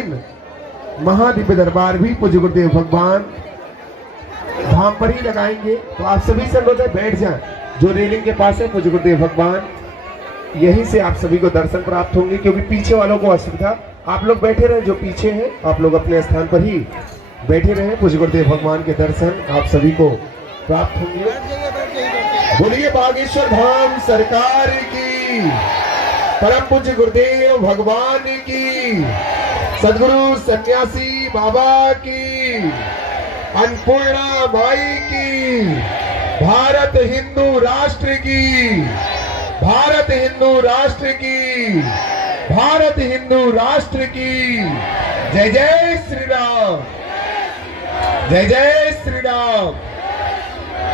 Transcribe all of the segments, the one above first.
लेकिन महादिव्य दरबार भी पूज्य गुरुदेव भगवान धाम पर ही लगाएंगे। तो आप सभी से अनुरोध है, बैठ जाएं। जो रेलिंग के पास है पूज्य गुरुदेव भगवान, यहीं से आप सभी को दर्शन प्राप्त होंगे, क्योंकि पीछे वालों को असुविधा। आप लोग बैठे रहे, जो पीछे हैं आप लोग अपने स्थान पर ही बैठे रहे। पूज्य गुरुदेव भगवान के दर्शन आप सभी को प्राप्त होंगे। बोलिए बागेश्वर धाम सरकार की, परम पूज्य गुरुदेव भगवान की, सदगुरु सन्यासी बाबा की, अन्नपूर्णा माई की, भारत हिंदू राष्ट्र की, भारत हिंदू राष्ट्र की, भारत हिंदू राष्ट्र की। जय जय श्री राम, जय जय श्री राम,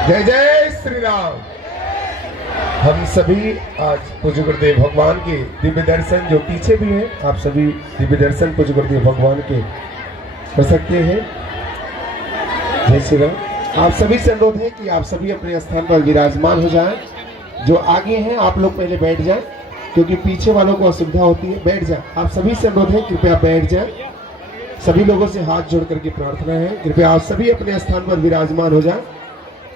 जय जय श्री राम। हम सभी आज पूज्य गुरुदेव भगवान के दिव्य दर्शन, जो पीछे भी हैं, आप सभी दिव्य दर्शन पूज्य गुरुदेव भगवान के कर सकते हैं। जय श्री राम। आप सभी से अनुरोध है कि आप सभी अपने स्थान पर विराजमान हो जाएं। जो आगे हैं आप लोग पहले बैठ जाएं, क्योंकि पीछे वालों को असुविधा होती है। बैठ जाएं। आप सभी से अनुरोध है, कृपया बैठ जाएं। सभी लोगों से हाथ जोड़ करके प्रार्थना है, कृपया आप सभी अपने स्थान पर विराजमान हो जाएं,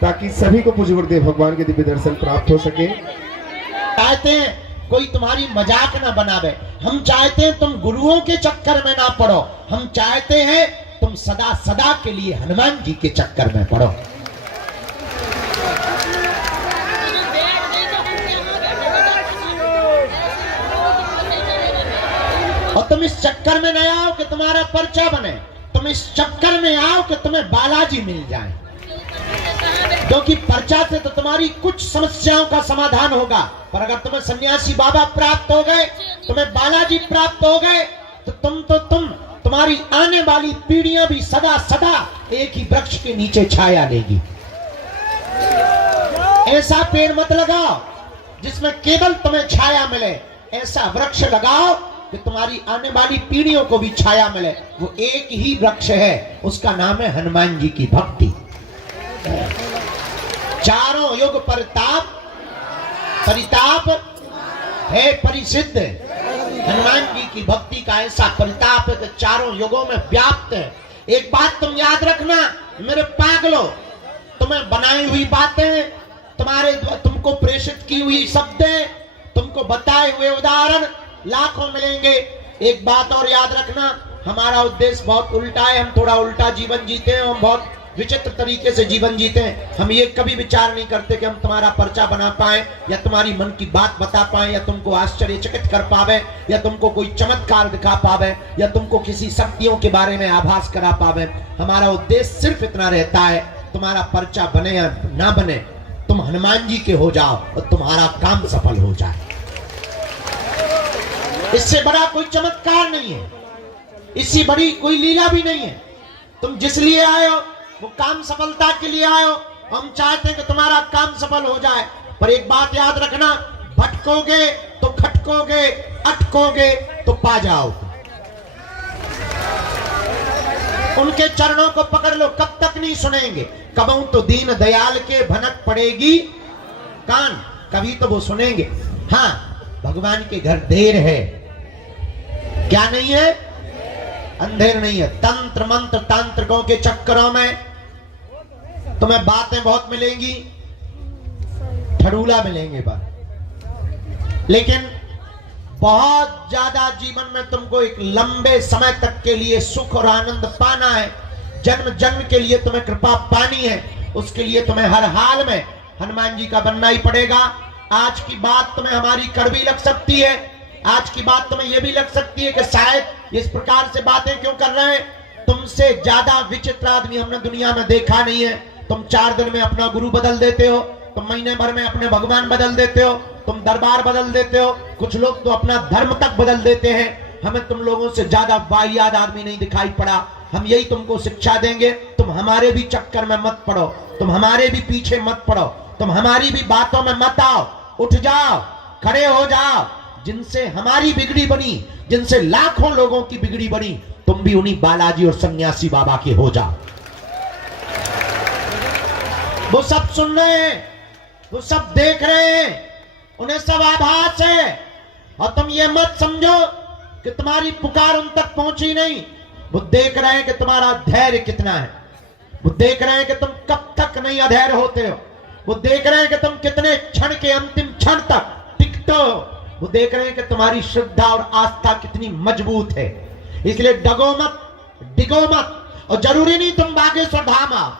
ताकि सभी को पूज्य गुरुदेव भगवान के दिव्य दर्शन प्राप्त हो सके। चाहते हैं कोई तुम्हारी मजाक ना बनावे, हम चाहते हैं तुम गुरुओं के चक्कर में ना पड़ो, हम चाहते हैं तुम सदा सदा के लिए हनुमान जी के चक्कर में पड़ो। और तुम इस चक्कर में न आओ कि तुम्हारा पर्चा बने, तुम इस चक्कर में आओ कि तुम्हें बालाजी मिल जाए, क्योंकि पर्चा से तो तुम्हारी कुछ समस्याओं का समाधान होगा, पर अगर तुम्हें सन्यासी बाबा प्राप्त हो गए, तुम्हें बालाजी प्राप्त हो गए, तो तुम्हारी आने वाली पीढ़ियां भी सदा सदा एक ही वृक्ष के नीचे छाया लेगी। ऐसा पेड़ मत लगाओ जिसमें केवल तुम्हें छाया मिले, ऐसा वृक्ष लगाओ कि तुम्हारी आने वाली पीढ़ियों को भी छाया मिले। वो एक ही वृक्ष है, उसका नाम है हनुमान जी की भक्ति। चारों युग परिताप है परिसिद्ध। हनुमान जी की भक्ति का ऐसा परिताप है कि चारों युगों में व्याप्त है। एक बात तुम याद रखना मेरे पागलों, तुम्हें बनाई हुई बातें, तुमको प्रेषित की हुई शब्दें, तुमको बताए हुए उदाहरण लाखों मिलेंगे। एक बात और याद रखना, हमारा उद्देश्य बहुत उल्टा है, हम थोड़ा उल्टा जीवन जीते हैं, हम बहुत विचित्र तरीके से जीवन जीते हैं। हम ये कभी विचार नहीं करते कि हम तुम्हारा पर्चा बना पाए, या तुम्हारी मन की बात बता पाए, या तुमको आश्चर्यचकित कर पावे, या तुमको कोई चमत्कार दिखा पावे, या तुमको किसी शक्तियों के बारे में आभास करा पावे। हमारा उद्देश्य सिर्फ इतना रहता है, तुम्हारा पर्चा बने या ना बने, तुम हनुमान जी के हो जाओ और तुम्हारा काम सफल हो जाए। इससे बड़ा कोई चमत्कार नहीं है, इससे बड़ी कोई लीला भी नहीं है। तुम जिस लिए आए हो वो काम सफलता के लिए आए हो। हम चाहते हैं कि तुम्हारा काम सफल हो जाए, पर एक बात याद रखना, भटकोगे तो खटकोगे, अटकोगे तो पा जाओगे। उनके चरणों को पकड़ लो, कब तक नहीं सुनेंगे। कबहू तो दीन दयाल के भनक पड़ेगी कान, कभी तो वो सुनेंगे। हाँ, भगवान के घर देर है, क्या नहीं है, अंधेर नहीं है। तंत्र मंत्र तांत्रिकों के चक्करों में तुम्हें बातें बहुत मिलेंगी, ठड़ूला मिलेंगे बात, लेकिन बहुत ज्यादा जीवन में तुमको एक लंबे समय तक के लिए सुख और आनंद पाना है, जन्म जन्म के लिए तुम्हें कृपा पानी है, उसके लिए तुम्हें हर हाल में हनुमान जी का बनना ही पड़ेगा। आज की बात तुम्हें हमारी कड़वी लग सकती है, आज की बात तुम्हें यह भी लग सकती है कि शायद इस प्रकार से बातें क्यों कर रहे हैं। तुमसे ज्यादा विचित्र आदमी हमने दुनिया में देखा नहीं है। तुम 4 दिन में अपना गुरु बदल देते हो, तुम महीने भर में अपने भगवान बदल देते हो, तुम दरबार बदल देते हो, कुछ लोग तो अपना धर्म तक बदल देते हैं। हमें तुम लोगों से ज्यादा वाहियात आदमी नहीं दिखाई पड़ा। हम यही तुमको शिक्षा देंगे, तुम हमारे भी चक्कर में मत पड़ो, तुम हमारे भी पीछे मत पड़ो, तुम हमारी भी बातों में मत आओ। उठ जाओ, खड़े हो जाओ। जिनसे हमारी बिगड़ी बनी, जिनसे लाखों लोगों की बिगड़ी बनी, तुम भी उन्हीं बालाजी और सन्यासी बाबा के हो जाओ। वो सब सुन रहे हैं, वो सब देख रहे हैं, उन्हें सब आभास है। और तुम ये मत समझो कि तुम्हारी पुकार उन तक पहुंची नहीं। वो देख रहे हैं कि तुम्हारा धैर्य कितना है। वो देख रहे हैं कि तुम कब तक नहीं अधैर्य होते हो। वो देख रहे हैं कि तुम कितने क्षण के अंतिम क्षण तक टिकते हो। वो देख रहे हैं कि तुम्हारी श्रद्धा और आस्था कितनी मजबूत है। इसलिए डगो मत, डिगो मत। और जरूरी नहीं तुम बागेश्वर धाम आओ,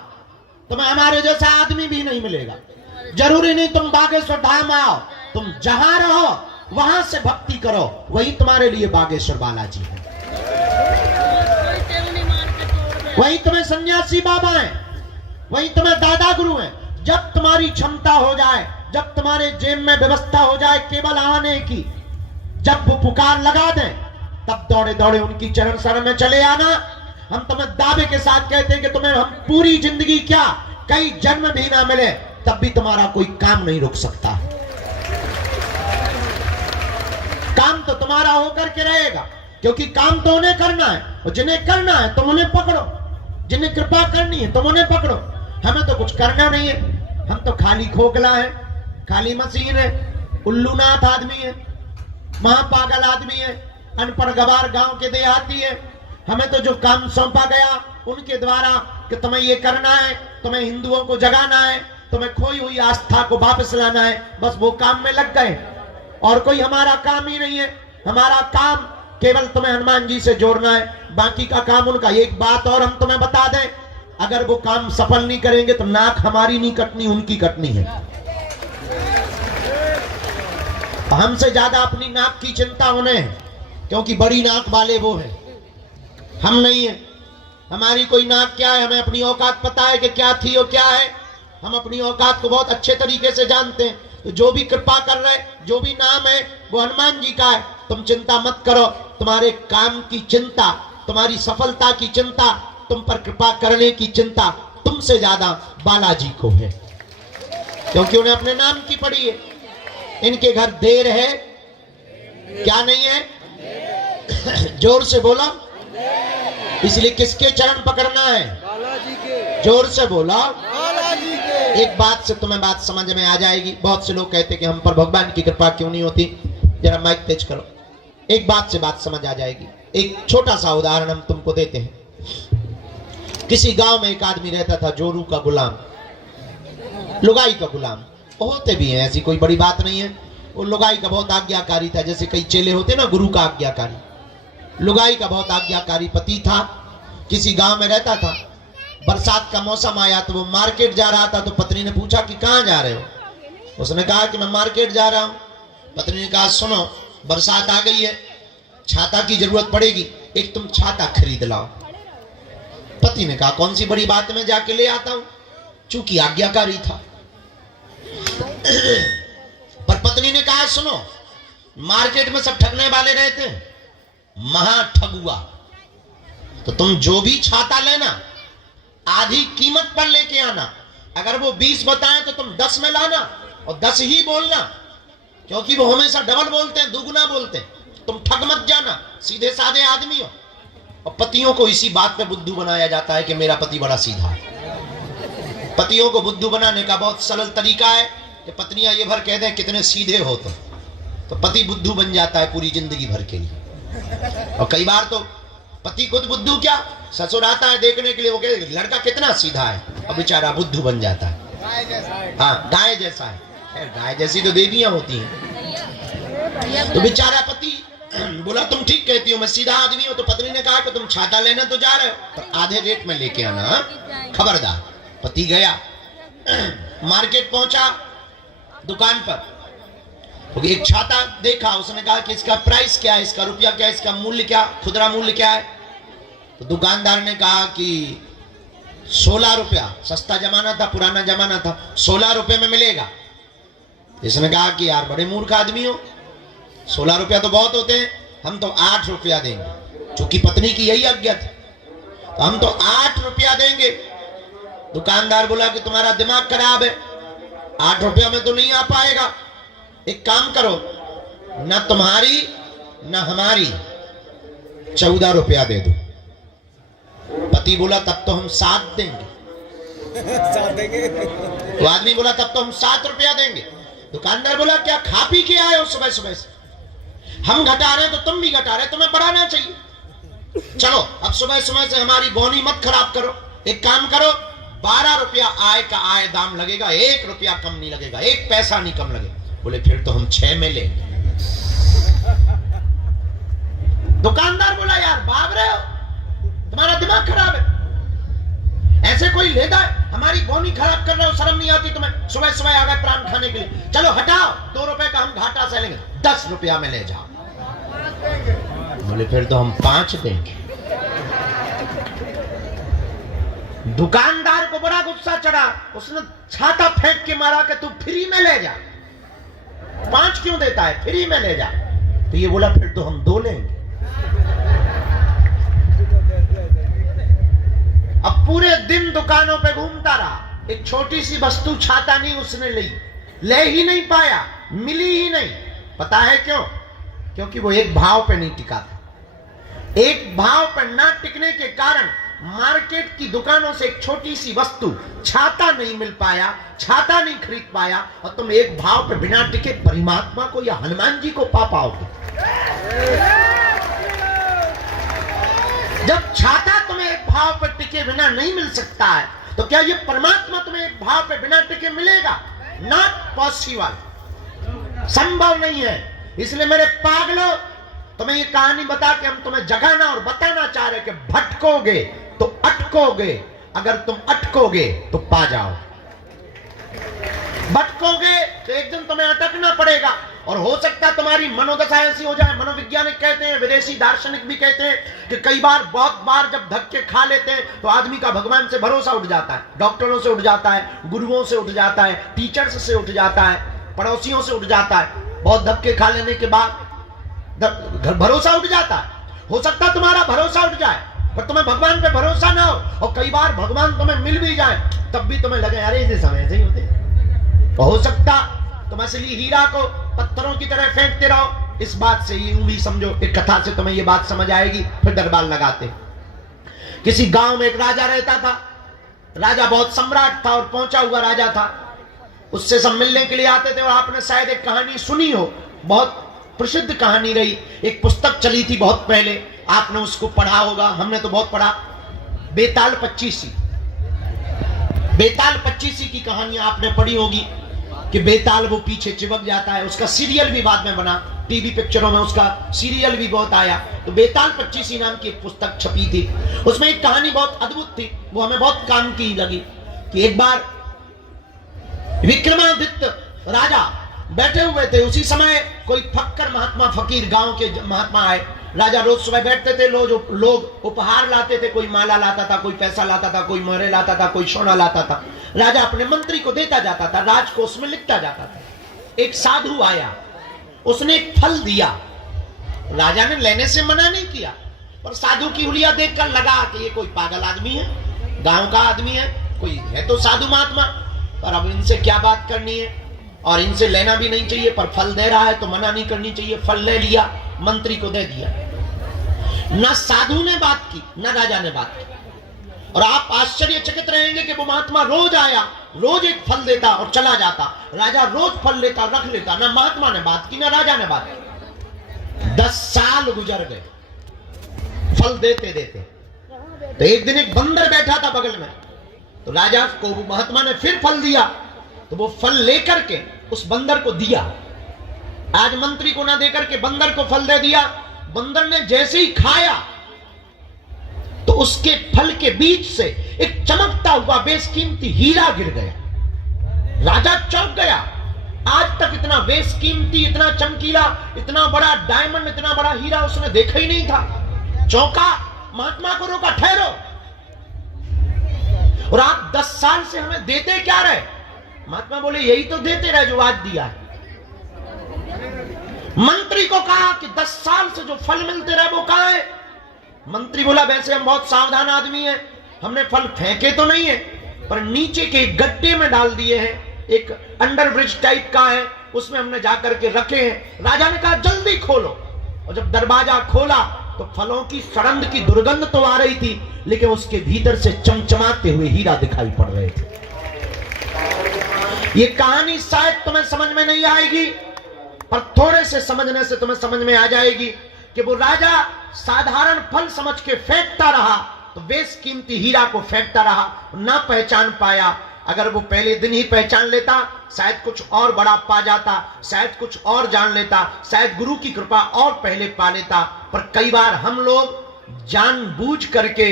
तुम्हें हमारे जैसा आदमी भी नहीं मिलेगा। जरूरी नहीं तुम बागेश्वर धाम आओ, तुम जहां रहो वहां से भक्ति करो, वही तुम्हारे लिए बागेश्वर बालाजी है। वही तुम्हें सन्यासी बाबा है, वही तुम्हें दादा गुरु है। जब तुम्हारी क्षमता हो जाए, जब तुम्हारे जेब में व्यवस्था हो जाए केवल आने की, जब वो पुकार लगा दें, तब दौड़े दौड़े उनकी चरण शरण में चले आना। हम तुम्हें दावे के साथ कहते हैं कि तुम्हें हम पूरी जिंदगी क्या, कई जन्म भी ना मिले, तब भी तुम्हारा कोई काम नहीं रुक सकता। काम तो तुम्हारा होकर के रहेगा, क्योंकि काम तो उन्हें करना है, और जिन्हें करना है तुम उन्हें पकड़ो। जिन्हें कृपा करनी है तुम उन्हें पकड़ो। हमें तो कुछ करना नहीं है, हम तो खाली खोखला है, खाली मशीन है, उल्लूनाथ आदमी है, महापागल आदमी है, अनपढ़ गवार गांव के देहाती है। हमें तो जो काम सौंपा गया उनके द्वारा कि तुम्हें ये करना है, तुम्हें हिंदुओं को जगाना है, तुम्हें खोई हुई आस्था को वापस लाना है, बस वो काम में लग गए। और कोई हमारा काम ही नहीं है। हमारा काम केवल तुम्हें हनुमान जी से जोड़ना है, बाकी का काम उनका। एक बात और हम तुम्हें बता दें, अगर वो काम सफल नहीं करेंगे तो नाक हमारी नहीं कटनी, उनकी कटनी है। हमसे ज्यादा अपनी नाक की चिंता उन्हें है, क्योंकि बड़ी नाक वाले वो है, हम नहीं है। हमारी कोई नाक क्या है, हमें अपनी औकात पता है कि क्या थी और क्या है। हम अपनी औकात को बहुत अच्छे तरीके से जानते हैं। तो जो भी कृपा कर रहे, जो भी नाम है, वो हनुमान जी का है। तुम चिंता मत करो, तुम्हारे काम की चिंता, तुम्हारी सफलता की चिंता, तुम पर कृपा करने की चिंता तुमसे ज्यादा बालाजी को है, क्योंकि उन्हें अपने नाम की पड़ी है। इनके घर देर है, क्या नहीं है? जोर से बोला। इसलिए किसके चरण पकड़ना है? बालाजी के। जोर से बोला। बालाजी के। एक बात से तुम्हें बात समझ में आ जाएगी। बहुत से लोग कहते कि हम पर भगवान की कृपा क्यों नहीं होती। जरा माइक तेज करो। एक बात से बात समझ आ जाएगी। एक छोटा सा उदाहरण हम तुमको देते हैं। किसी गांव में एक आदमी रहता था, जोरू का गुलाम, लुगाई का गुलाम। होते भी हैं, ऐसी कोई बड़ी बात नहीं है। वो लुगाई का बहुत आज्ञाकारी था, जैसे कई चेले होते ना गुरु का आज्ञाकारी। लुगाई का बहुत आज्ञाकारी पति था। किसी गांव में रहता था। बरसात का मौसम आया तो वो मार्केट जा रहा था। तो पत्नी ने पूछा कि कहाँ जा रहे हो? उसने कहा कि मैं मार्केट जा रहा हूँ। पत्नी ने कहा सुनो, बरसात आ गई है, छाता की जरूरत पड़ेगी, एक तुम छाता खरीद लाओ। पति ने कहा कौन सी बड़ी बात, मैं जाके ले आता हूं, चूंकि आज्ञाकारी था। पर पत्नी ने कहा सुनो, मार्केट में सब ठगने वाले रहते हैं, महा ठगुआ, तो तुम जो भी छाता लेना आधी कीमत पर लेके आना। अगर वो 20 बताएं तो तुम 10 में लाना, और 10 ही बोलना, क्योंकि वो हमेशा डबल बोलते हैं, दुगुना बोलते हैं। तुम ठग मत जाना, सीधे साधे आदमी हो। और पतियों को इसी बात पे बुद्धू बनाया जाता है कि मेरा पति बड़ा सीधा है। पतियों को बुद्धू बनाने का बहुत सरल तरीका है कि पत्नियां ये भर कह दें कितने सीधे हो तुम, तो पति बुद्धू बन जाता है पूरी जिंदगी भर के लिए। और कई बार तो पति खुद बुद्धू, क्या ससुर आता है देखने के लिए, वो कहते लड़का कितना सीधा है, और बेचारा बुद्धू बन जाता है। हाँ, गाय जैसा है। गाय जैसी तो देवियां होती हैं। तो बेचारा पति बोला तुम ठीक कहती हो, मैं सीधा आदमी हूं। तो पत्नी ने कहा कि तुम छाता लेना तो जा रहे हो, पर आधे रेट में लेके आना, खबरदार। पति गया, मार्केट पहुंचा, दुकान पर तो एक छाता देखा। उसने कहा कि इसका प्राइस क्या है, इसका रुपया क्या है, इसका मूल्य क्या, खुदरा मूल्य क्या है? तो दुकानदार ने कहा कि 16 रुपया, सस्ता जमाना था, पुराना जमाना था, 16 रुपये में मिलेगा। इसने कहा कि यार बड़े मूर्ख आदमी हो, 16 रुपया तो बहुत होते हैं, हम तो 8 रुपया देंगे। चूंकि पत्नी की यही आज्ञा थी, तो हम तो 8 रुपया देंगे। दुकानदार बोला कि तुम्हारा दिमाग खराब है, 8 रुपया में तो नहीं आ पाएगा। एक काम करो, न तुम्हारी न हमारी 14 रुपया दे दो। पति बोला तब तो हम 7 देंगे। वो आदमी बोला तब तो हम 7 रुपया देंगे। दुकानदार बोला क्या खा पी के आए हो सुबह सुबह से? हम घटा रहे तो तुम भी घटा रहे, तुम्हें बढ़ाना चाहिए। चलो अब सुबह सुबह से हमारी बोनी मत खराब करो। एक काम करो, 12 रुपया आय का आय दाम लगेगा, 1 रुपया कम नहीं लगेगा, 1 पैसा नहीं कम लगेगा। बोले फिर तो हम 6 में ले। दुकानदार बोला यार भाग रहे हो, तुम्हारा दिमाग खराब है, ऐसे कोई लेता है? हमारी बोनी खराब कर रहे हो, शर्म नहीं आती तुम्हें? सुबह सुबह आ गए प्राण खाने के लिए। चलो हटाओ, 2 रुपए का हम घाटा से लेंगे, 10 रुपया में ले जाओ। बोले फिर तो हम 5 देंगे। दुकानदार को बड़ा गुस्सा चढ़ा, उसने छाता फेंक के मारा कि तू फ्री में ले जा, 5 क्यों देता है, फ्री में ले जा। तो ये बोला फिर तो हम 2 लेंगे। अब पूरे दिन दुकानों पे घूमता रहा, एक छोटी सी वस्तु छाता नहीं उसने ली, ले ही नहीं पाया, मिली ही नहीं। पता है क्यों? क्योंकि वो एक भाव पे नहीं टिका था। एक भाव पर ना टिकने के कारण मार्केट की दुकानों से एक छोटी सी वस्तु छाता नहीं मिल पाया, छाता नहीं खरीद पाया, और तुम एक भाव पे बिना टिके परमात्मा को या हनुमान जी को पा पाओगे। जब छाता तुम्हें एक भाव पर टिके बिना नहीं मिल सकता है, तो क्या ये परमात्मा तुम्हें एक भाव पे बिना टिके मिलेगा? नॉट पॉसिबल, संभव नहीं है। इसलिए मेरे पागलों, तुम्हें ये कहानी बता के हम तुम्हें जगाना और बताना चाह रहे कि भटकोगे तो अटकोगे, अगर तुम अटकोगे तो पा जाओ। भटकोगे तो एक दिन तुम्हें अटकना पड़ेगा, और हो सकता है तुम्हारी मनोदशा ऐसी हो जाए। मनोवैज्ञानिक कहते हैं, विदेशी दार्शनिक भी कहते हैं कि कई बार, बहुत बार जब धक्के खा लेते हैं तो आदमी का भगवान से भरोसा उठ जाता है, डॉक्टरों से उठ जाता है, गुरुओं से उठ जाता है, टीचर्स से उठ जाता है, पड़ोसियों से उठ जाता है। बहुत धक्के खा लेने के बाद भरोसा उठ जाता है। हो सकता है तुम्हारा भरोसा उठ जाए, पर तुम्हें भगवान पे भरोसा ना हो, और कई बार भगवान तुम्हें मिल भी जाए तब भी तुम्हें लगे अरे इसे समय से ही होते। हो सकता तुम असली हीरा को पत्थरों की तरह फेंकते रहो। इस बात से यूं भी समझो, एक कथा से तुम्हें ये बात समझ आएगी, फिर दरबार लगाते। किसी गांव में एक राजा रहता था। राजा बहुत सम्राट था और पहुंचा हुआ राजा था। उससे सब मिलने के लिए आते थे। और आपने शायद एक कहानी सुनी हो, बहुत प्रसिद्ध कहानी रही, एक पुस्तक चली थी बहुत पहले, आपने उसको पढ़ा होगा, हमने तो बहुत पढ़ा, बेताल पच्चीसी। बेताल पच्चीसी की कहानी आपने पढ़ी होगी कि बेताल वो पीछे चिपक जाता है। उसका सीरियल भी बाद में बना, टीवी पिक्चरों में उसका सीरियल भी बहुत आया। तो बेताल पच्चीसी नाम की एक पुस्तक छपी थी। उसमें एक कहानी बहुत अद्भुत थी, वो हमें बहुत काम की लगी। कि एक बार विक्रमादित्य राजा बैठे हुए थे, उसी समय कोई फक्कर महात्मा, फकीर गांव के महात्मा आए। राजा रोज सुबह बैठते थे, लोग उपहार लाते थे, कोई माला लाता था, कोई पैसा लाता था, कोई मोहरे लाता था, कोई सोना लाता था। राजा अपने मंत्री को देता जाता था, राजकोष में लिखता जाता था। एक साधु आया, उसने एक फल दिया। राजा ने लेने से मना नहीं किया, पर साधु की हुलिया देखकर लगा कि ये कोई पागल आदमी है, गांव का आदमी है, कोई है तो साधु महात्मा, पर अब इनसे क्या बात करनी है, और इनसे लेना भी नहीं चाहिए, पर फल दे रहा है तो मना नहीं करनी चाहिए। फल ले लिया, मंत्री को दे दिया। न साधु ने बात की, न राजा ने बात की। और आप आश्चर्यचकित रहेंगे कि वो महात्मा रोज आया, रोज एक फल देता और चला जाता। राजा रोज फल लेता, रख लेता, ना महात्मा ने बात की, ना राजा ने बात की। 10 साल गुजर गए फल देते देते। तो एक दिन एक बंदर बैठा था बगल में, तो राजा को महात्मा ने फिर फल दिया, तो वो फल लेकर के उस बंदर को दिया। आज मंत्री को ना देकर के बंदर को फल दे दिया। बंदर ने जैसे ही खाया तो उसके फल के बीच से एक चमकता हुआ बेशकीमती हीरा गिर गया। राजा चौंक गया, आज तक इतना बेशकीमती, इतना चमकीला, इतना बड़ा डायमंड, इतना बड़ा हीरा उसने देखा ही नहीं था। चौंका, महात्मा को रोका, ठहरो, और आप 10 साल से हमें देते क्या रहे? महात्मा बोले यही तो देते रहे जो आज दिया है। मंत्री को कहा कि 10 साल से जो फल मिलते रहे वो कहां है? मंत्री बोला वैसे हम बहुत सावधान आदमी हैं, हमने फल फेंके तो नहीं है, पर नीचे के गड्ढे में डाल दिए हैं, एक अंडरब्रिज टाइप का है, उसमें हमने जाकर के रखे हैं। राजा ने कहा जल्दी खोलो, और जब दरवाजा खोला तो फलों की सड़ंद की दुर्गंध तो आ रही थी, लेकिन उसके भीतर से चमचमाते हुए हीरा दिखाई पड़ रहे थे। ये कहानी शायद तुम्हें समझ में नहीं आएगी, पर थोड़े से समझने से तुम्हें समझ में आ जाएगी कि वो राजा साधारण फल समझ के फेंकता रहा, तो बेशकीमती हीरा को फेंकता रहा, ना पहचान पाया। अगर वो पहले दिन ही पहचान लेता, शायद कुछ और बड़ा पा जाता, शायद कुछ और जान लेता, शायद गुरु की कृपा और पहले पा लेता। पर कई बार हम लोग जानबूझ करके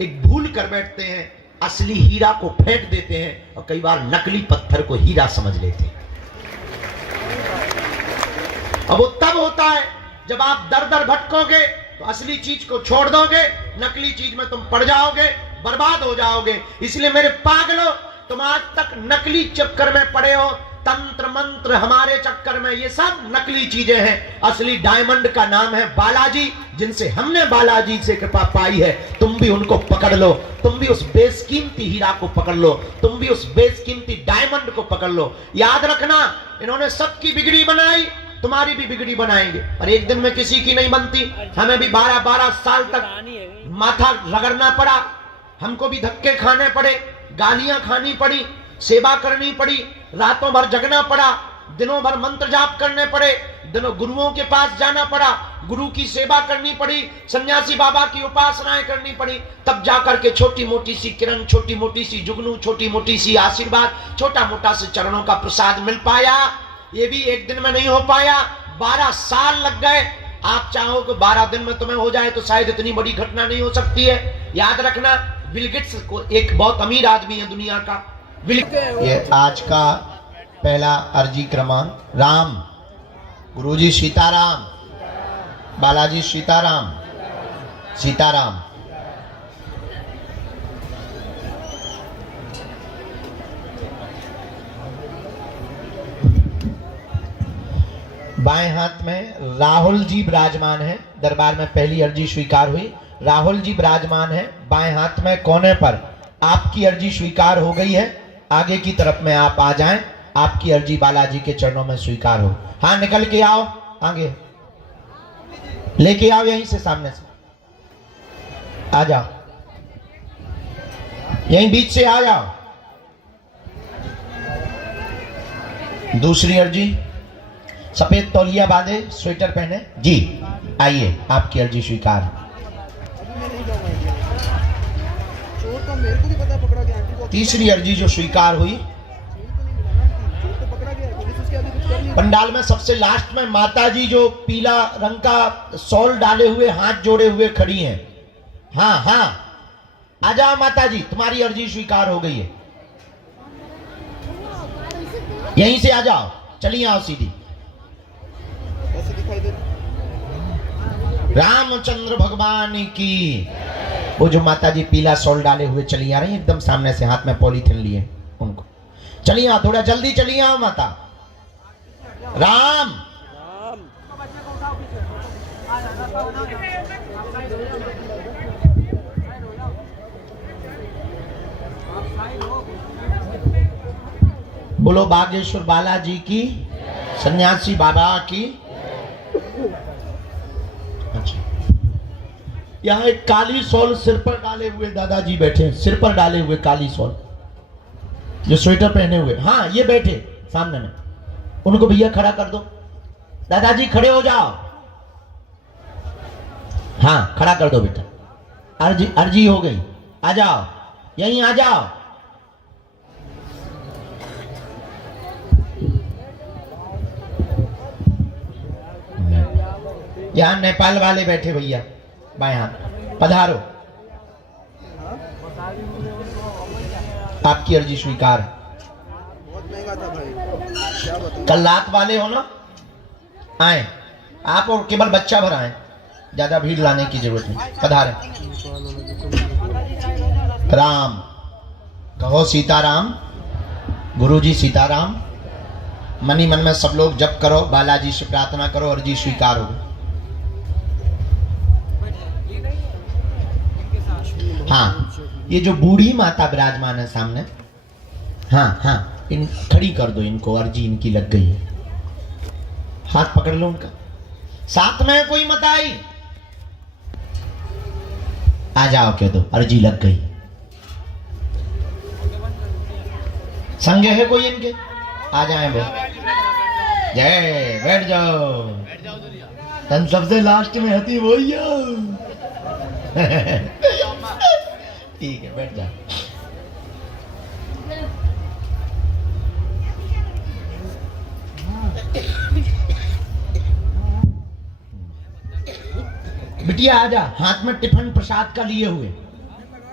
एक भूल कर बैठते हैं, असली हीरा को फेंक देते हैं और कई बार नकली पत्थर को हीरा समझ लेते हैं। अब वो तब होता है जब आप दर दर भटकोगे तो असली चीज को छोड़ दोगे, नकली चीज में तुम पड़ जाओगे, बर्बाद हो जाओगे। इसलिए मेरे पागलों, तुम आज तक नकली चक्कर में पड़े हो, तंत्र मंत्र हमारे चक्कर में, ये सब नकली चीजें हैं। असली डायमंड का नाम है बालाजी, जिनसे हमने बालाजी से कृपा पाई है। तुम भी उनको पकड़ लो, तुम भी उस बेशकीमती हीरा को पकड़ लो, तुम भी उस बेशकीमती डायमंड को पकड़ लो। याद रखना, इन्होंने सबकी बिगड़ी बनाई, तुम्हारी भी बिगड़ी बनाएंगे, और एक दिन में किसी की नहीं बनती। हमें भी 12-12 साल तक माथा रगड़ना पड़ा, हमको भी धक्के खाने पड़े, गालियां खानी पड़ी, सेवा करनी पड़ी, रातों भर जगना पड़ा, दिनों भर मंत्र जाप करने पड़े, दिनों गुरुओं के पास जाना पड़ा, गुरु की सेवा करनी पड़ी, सन्यासी बाबा की उपासनाएं करनी पड़ी, तब जाकर के छोटी मोटी सी किरण, छोटी मोटी सी जुगनू, छोटी मोटी सी आशीर्वाद, छोटा मोटा से चरणों का प्रसाद मिल पाया। ये भी एक दिन में नहीं हो पाया, 12 साल लग गए। आप चाहो कि 12 दिन में तुम्हें हो जाए तो शायद इतनी बड़ी घटना नहीं हो सकती है। याद रखना, बिल गेट्स को एक बहुत अमीर आदमी है दुनिया का। ये आज का पहला अर्जी क्रमांक, राम गुरुजी सीताराम, बालाजी सीताराम, सीताराम। बाएं हाथ में राहुल जी विराजमान है। दरबार में पहली अर्जी स्वीकार हुई, राहुल जी विराजमान है। बाएं हाथ में कोने पर आपकी अर्जी स्वीकार हो गई है। आगे की तरफ में आप आ जाएं, आपकी अर्जी बालाजी के चरणों में स्वीकार हो। हाँ, निकल के आओ, आगे लेके आओ, यहीं से सामने से आ जाओ, यहीं बीच से आ जाओ। दूसरी अर्जी, सफेद तौलिया बांधे, स्वेटर पहने जी, आइए, आपकी अर्जी स्वीकार। तीसरी अर्जी जो स्वीकार हुई, पंडाल में सबसे लास्ट में माता जी जो पीला रंग का शॉल डाले हुए, हाथ जोड़े हुए खड़ी हैं। हाँ हाँ, आ जाओ माता जी, तुम्हारी अर्जी स्वीकार हो गई है। यहीं से आ जाओ, चलिए आओ सीधी। रामचंद्र भगवान की। वो जो माता जी पीला शॉल डाले हुए चली आ रही है, एकदम सामने से, हाथ में पॉलीथिन लिए, उनको चलिए आओ, थोड़ा जल्दी चलिए आओ माता। राम बोलो बागेश्वर बालाजी की, सन्यासी बाबा की। अच्छा, यहाँ एक काली शॉल सिर पर डाले हुए दादाजी बैठे, सिर पर डाले हुए काली शॉल, जो स्वेटर पहने हुए। हाँ, ये बैठे सामने में, उनको भैया खड़ा कर दो। दादाजी खड़े हो जाओ। हाँ, खड़ा कर दो बेटा, अर्जी हो गई, आ जाओ, यहीं आ जाओ। यहाँ नेपाल वाले बैठे भैया, बाएं हाथ, पधारो, आपकी अर्जी स्वीकार। बहुत महंगा था भाई, क्या बताऊं। कल रात वाले हो ना, आए आप, और केवल बच्चा भर आए, ज्यादा भीड़ लाने की जरूरत नहीं, पधारे। राम कहो, सीताराम, गुरुजी सीताराम। मनी मन में सब लोग जप करो, बालाजी से प्रार्थना करो, अर्जी स्वीकार हो। हाँ, ये जो बूढ़ी माता विराजमान है सामने, हाँ हाँ, इन खड़ी कर दो इनको, अर्जी इनकी लग गई है। हाथ पकड़ लो उनका, साथ में कोई मत आई, आ जाओ, कह दो अर्जी लग गई। संग है कोई इनके, आ जाए वो, जय, बैठ जाओ। तन सबसे लास्ट में हती वही हो। ठीक है, बैठ जाओ। बिटिया आजा, हाथ में टिफिन प्रसाद का लिए हुए,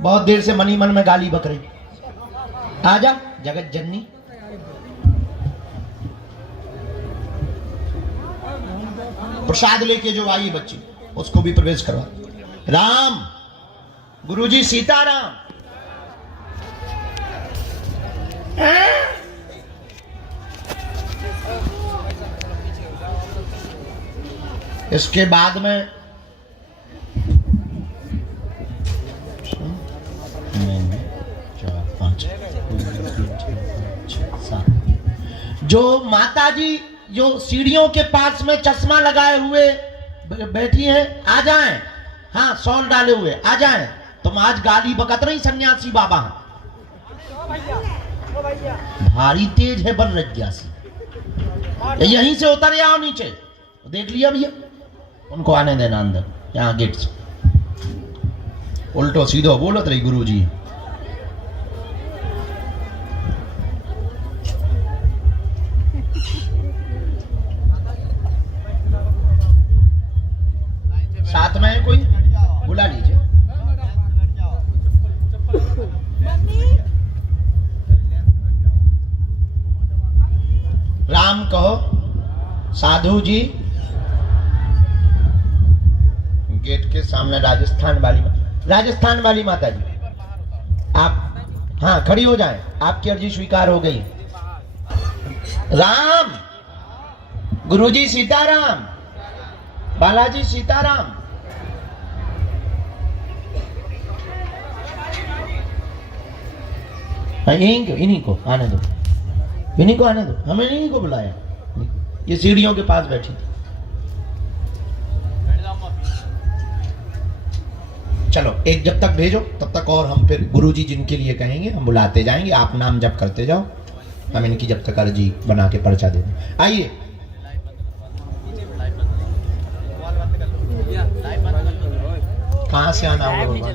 बहुत देर से मनी मन में गाली बक रही। आजा जगत जननी। प्रसाद लेके जो आई बच्ची, उसको भी प्रवेश करवा। राम, गुरुजी सीताराम। इसके बाद में जो माता जी जो सीढ़ियों के पास में चश्मा लगाए हुए बैठी हैं, आ जाएं। हाँ, शॉल डाले हुए आ जाएं। तुम आज गाली बकत रही सन्यासी बाबा, भारी तेज है बन रज्ञासी। यहीं से उतर आओ नीचे, देख लिया भैया, उनको आने देना अंदर, यहाँ गेट से। उल्टो सीधो बोलत रही गुरुजी। साथ में है कोई, बुला लीजिए। राम कहो, साधु जी। गेट के सामने राजस्थान वाली माता जी, आप हाँ खड़ी हो जाएं, आपकी अर्जी स्वीकार हो गई। राम, गुरुजी सीताराम, बालाजी सीताराम। इन्हीं को आने दो, इन्हीं को आने दो, हमें इन्हीं को बुलाया। ये सीढ़ियों के पास बैठी थी। चलो, एक जब तक भेजो तब तक और हम फिर गुरुजी जिनके लिए कहेंगे हम बुलाते जाएंगे। आप नाम जप करते जाओ, हम इनकी जब तक अर्जी बना के पर्चा दे दें। आइए, कहाँ से आना होगा?